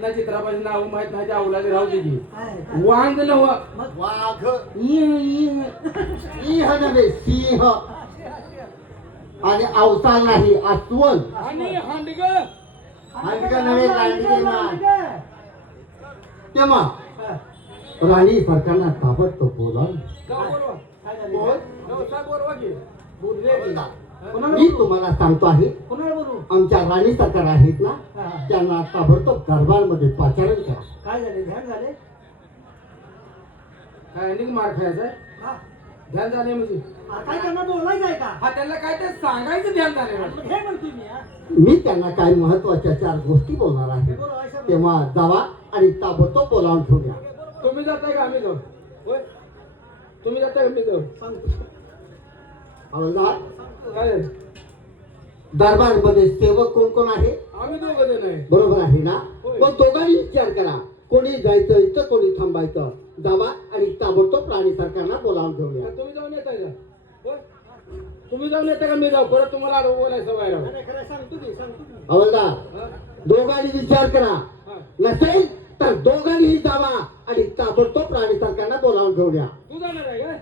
माहित नाही चित्राबाजी नाव माहित नाही अवलादी राहू दे की वांग नव वाघ सिंह नव्हे सिंह आणि अवताल नाही अस्वल आणि हांडग हलका नव्हे लांडगे मान तेव्हा राणी सरकारला ताबडतोब बोलावलं. गाव बोलवा बोल. गावचा बोलवा की मी तुम्हाला सांगतो आहे कोणाला बोलू आमच्या राणी सरकार आहेत ना हा. त्यांना ताबडतोब दरबारमध्ये पाचारण करा. काय झाले ध्यान झाले काय निघ मार खायचा हा. ध्यान झाले म्हणजे काय त्यांना बोलायचं आहे का हा त्यांना काय ते सांगायचं ध्यान झाले मग हे म्हणतोय मी हा. मी त्यांना काही महत्वाच्या 4 गोष्टी बोलणार आहे बोला, ऐसा बोला. तेव्हा जावा आणि ताबडतोब बोलावून ठेवूया. तुम्ही जाताय का आम्ही जाऊ होय तुम्ही जाताय का मी जाऊ सांगतो. हवालदार काय दरबारमध्ये सेवक कोण कोण आहे आम्ही दोघं जण आहे बरोबर आहे ना होय. मग दोघांनी विचार करा कोणी जायचं इथं कोणी थांबायचं जावा आणि ताबडतोब राणी सरकारला बोलावून ठेवूया. तुम्ही जाऊन येताय का होय तुम्ही जाऊन येताय का मी जाऊ परत तुम्हाला आडवं बोलायचं बाहेर नाही, नाही, खरं सांगतो की सांगतो की. हवालदार हा? दोघांनी विचार करा हा. नसेल तर दोघांनीही जावा आणि ताबडतोब राणी सरकारला बोलावून ठेवूया. तू जाणार आहे काय?